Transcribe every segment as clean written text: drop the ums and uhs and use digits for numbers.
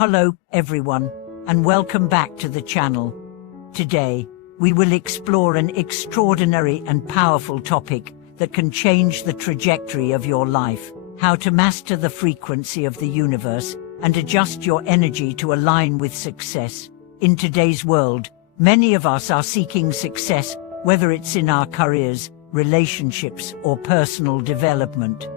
Hello, everyone, and welcome back to the channel. Today, we will explore an extraordinary and powerful topic that can change the trajectory of your life: how to master the frequency of the universe and adjust your energy to align with success. In today's world, many of us are seeking success, whether it's in our careers, relationships, or personal development.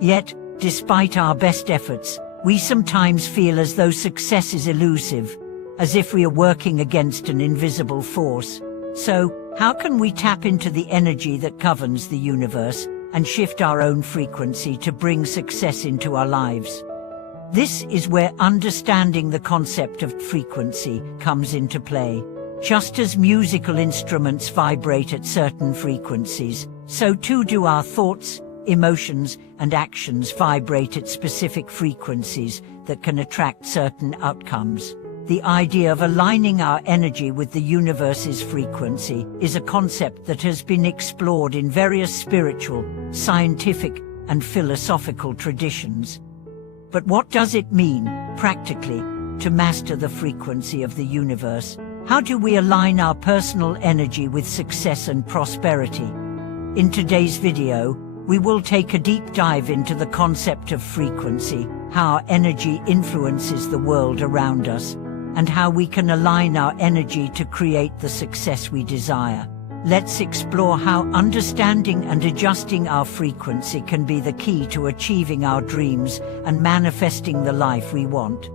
Yet, despite our best efforts, we sometimes feel as though success is elusive, as if we are working against an invisible force. So, how can we tap into the energy that governs the universe and shift our own frequency to bring success into our lives? This is where understanding the concept of frequency comes into play. Just as musical instruments vibrate at certain frequencies, so too do our thoughts, emotions, and actions vibrate at specific frequencies that can attract certain outcomes. The idea of aligning our energy with the universe's frequency is a concept that has been explored in various spiritual, scientific, and philosophical traditions. But what does it mean, practically, to master the frequency of the universe? How do we align our personal energy with success and prosperity? In today's video, we will take a deep dive into the concept of frequency, how our energy influences the world around us, and how we can align our energy to create the success we desire. Let's explore how understanding and adjusting our frequency can be the key to achieving our dreams and manifesting the life we want.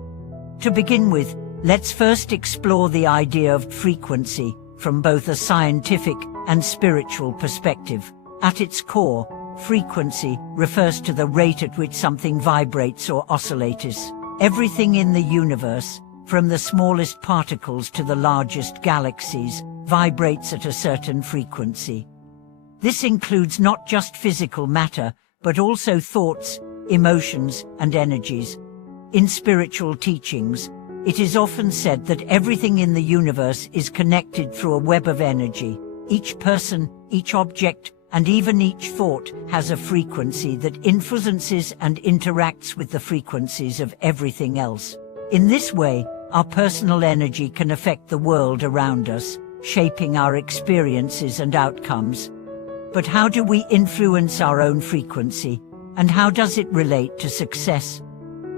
To begin with, let's first explore the idea of frequency from both a scientific and spiritual perspective. At its core, frequency refers to the rate at which something vibrates or oscillates. Everything in the universe, from the smallest particles to the largest galaxies, vibrates at a certain frequency. This includes not just physical matter, but also thoughts, emotions, and energies. In spiritual teachings, it is often said that everything in the universe is connected through a web of energy. Each person, each object, and even each thought has a frequency that influences and interacts with the frequencies of everything else. In this way, our personal energy can affect the world around us, shaping our experiences and outcomes. But how do we influence our own frequency, and how does it relate to success?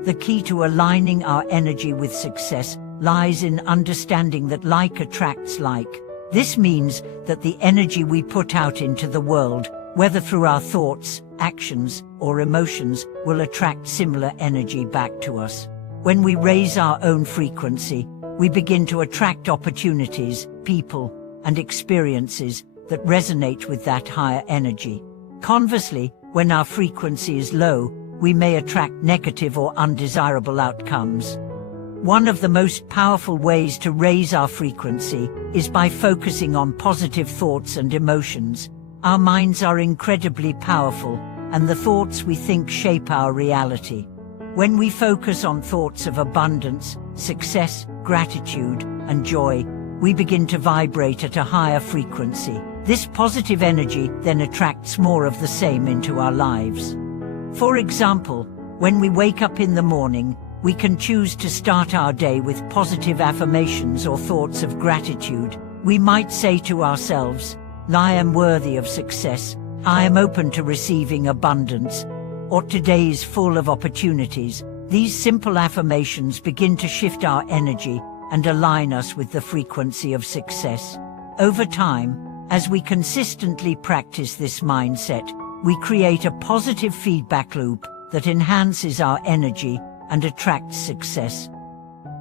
The key to aligning our energy with success lies in understanding that like attracts like. This means that the energy we put out into the world, whether through our thoughts, actions, or emotions, will attract similar energy back to us. When we raise our own frequency, we begin to attract opportunities, people, and experiences that resonate with that higher energy. Conversely, when our frequency is low, we may attract negative or undesirable outcomes. One of the most powerful ways to raise our frequency is by focusing on positive thoughts and emotions. Our minds are incredibly powerful, and the thoughts we think shape our reality. When we focus on thoughts of abundance, success, gratitude, and joy, we begin to vibrate at a higher frequency. This positive energy then attracts more of the same into our lives. For example, when we wake up in the morning, we can choose to start our day with positive affirmations or thoughts of gratitude. We might say to ourselves, "I am worthy of success, I am open to receiving abundance," or "Today is full of opportunities." These simple affirmations begin to shift our energy and align us with the frequency of success. Over time, as we consistently practice this mindset, we create a positive feedback loop that enhances our energy and attracts success.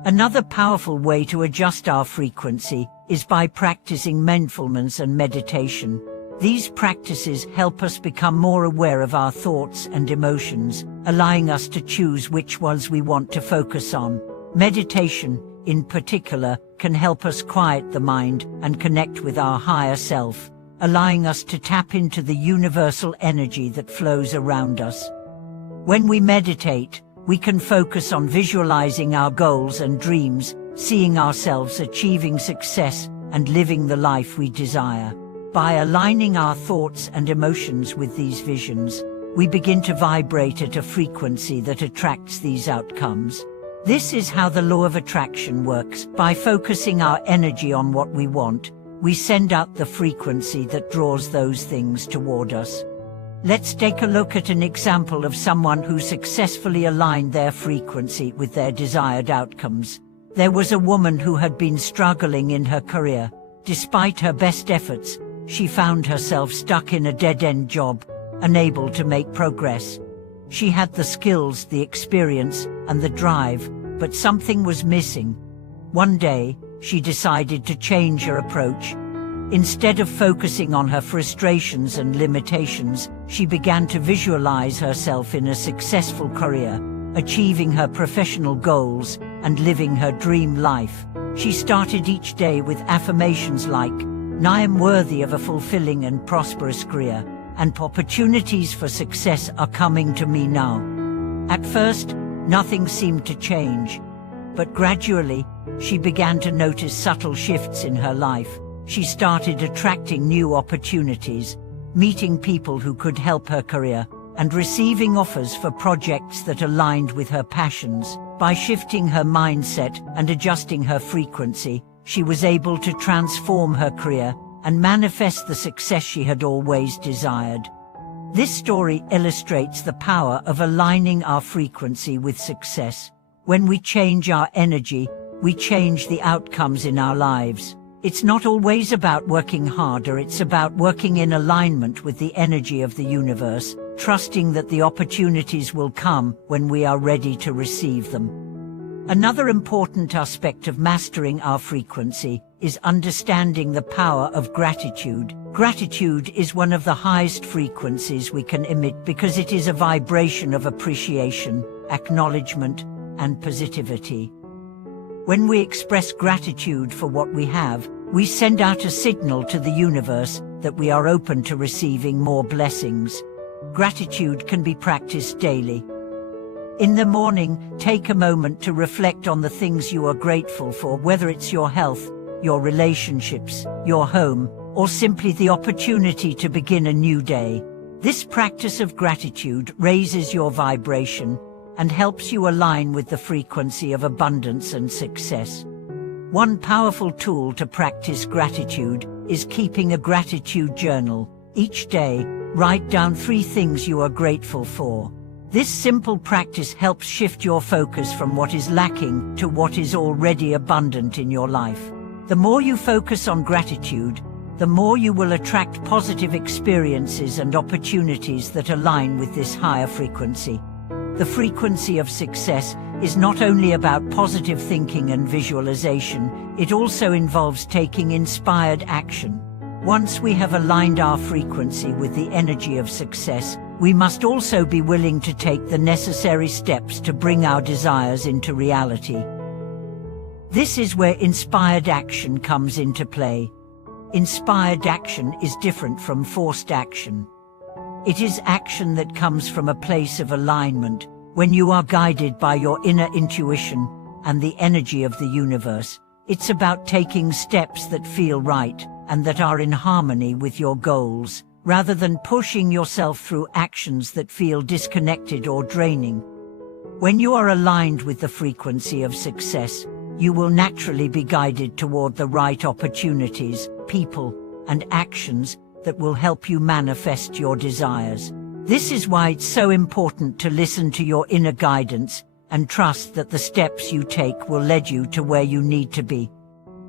Another powerful way to adjust our frequency is by practicing mindfulness and meditation. These practices help us become more aware of our thoughts and emotions, allowing us to choose which ones we want to focus on. Meditation, in particular, can help us quiet the mind and connect with our higher self, allowing us to tap into the universal energy that flows around us. When we meditate, we can focus on visualizing our goals and dreams, seeing ourselves achieving success and living the life we desire. By aligning our thoughts and emotions with these visions, we begin to vibrate at a frequency that attracts these outcomes. This is how the law of attraction works. By focusing our energy on what we want, we send out the frequency that draws those things toward us. Let's take a look at an example of someone who successfully aligned their frequency with their desired outcomes. There was a woman who had been struggling in her career. Despite her best efforts, she found herself stuck in a dead-end job, unable to make progress. She had the skills, the experience, and the drive, but something was missing. One day, she decided to change her approach. Instead of focusing on her frustrations and limitations, she began to visualize herself in a successful career, achieving her professional goals and living her dream life. She started each day with affirmations like, "I am worthy of a fulfilling and prosperous career, and opportunities for success are coming to me now." At first, nothing seemed to change, but gradually, she began to notice subtle shifts in her life. She started attracting new opportunities, meeting people who could help her career, and receiving offers for projects that aligned with her passions. By shifting her mindset and adjusting her frequency, she was able to transform her career and manifest the success she had always desired. This story illustrates the power of aligning our frequency with success. When we change our energy, we change the outcomes in our lives. It's not always about working harder, it's about working in alignment with the energy of the universe, trusting that the opportunities will come when we are ready to receive them. Another important aspect of mastering our frequency is understanding the power of gratitude. Gratitude is one of the highest frequencies we can emit because it is a vibration of appreciation, acknowledgement, and positivity. When we express gratitude for what we have, we send out a signal to the universe that we are open to receiving more blessings. Gratitude can be practiced daily. In the morning, take a moment to reflect on the things you are grateful for, whether it's your health, your relationships, your home, or simply the opportunity to begin a new day. This practice of gratitude raises your vibration and helps you align with the frequency of abundance and success. One powerful tool to practice gratitude is keeping a gratitude journal. Each day, write down 3 things you are grateful for. This simple practice helps shift your focus from what is lacking to what is already abundant in your life. The more you focus on gratitude, the more you will attract positive experiences and opportunities that align with this higher frequency. The frequency of success is not only about positive thinking and visualization, it also involves taking inspired action. Once we have aligned our frequency with the energy of success, we must also be willing to take the necessary steps to bring our desires into reality. This is where inspired action comes into play. Inspired action is different from forced action. It is action that comes from a place of alignment, when you are guided by your inner intuition and the energy of the universe. It's about taking steps that feel right and that are in harmony with your goals, rather than pushing yourself through actions that feel disconnected or draining. When you are aligned with the frequency of success, you will naturally be guided toward the right opportunities, people, and actions that will help you manifest your desires. This is why it's so important to listen to your inner guidance and trust that the steps you take will lead you to where you need to be.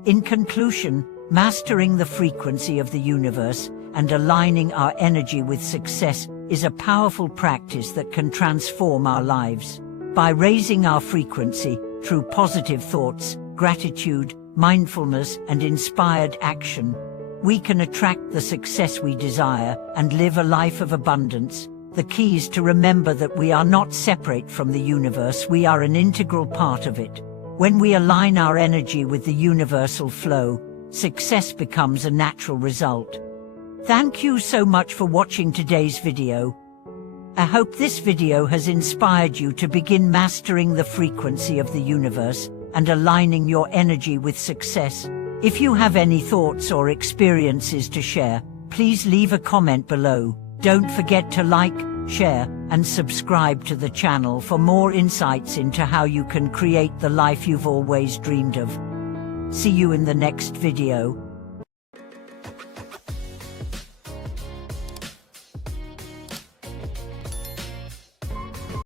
In conclusion, mastering the frequency of the universe and aligning our energy with success is a powerful practice that can transform our lives. By raising our frequency through positive thoughts, gratitude, mindfulness, and inspired action, we can attract the success we desire and live a life of abundance. The key is to remember that we are not separate from the universe, we are an integral part of it. When we align our energy with the universal flow, success becomes a natural result. Thank you so much for watching today's video. I hope this video has inspired you to begin mastering the frequency of the universe and aligning your energy with success. If you have any thoughts or experiences to share, please leave a comment below. Don't forget to like, share, and subscribe to the channel for more insights into how you can create the life you've always dreamed of. See you in the next video.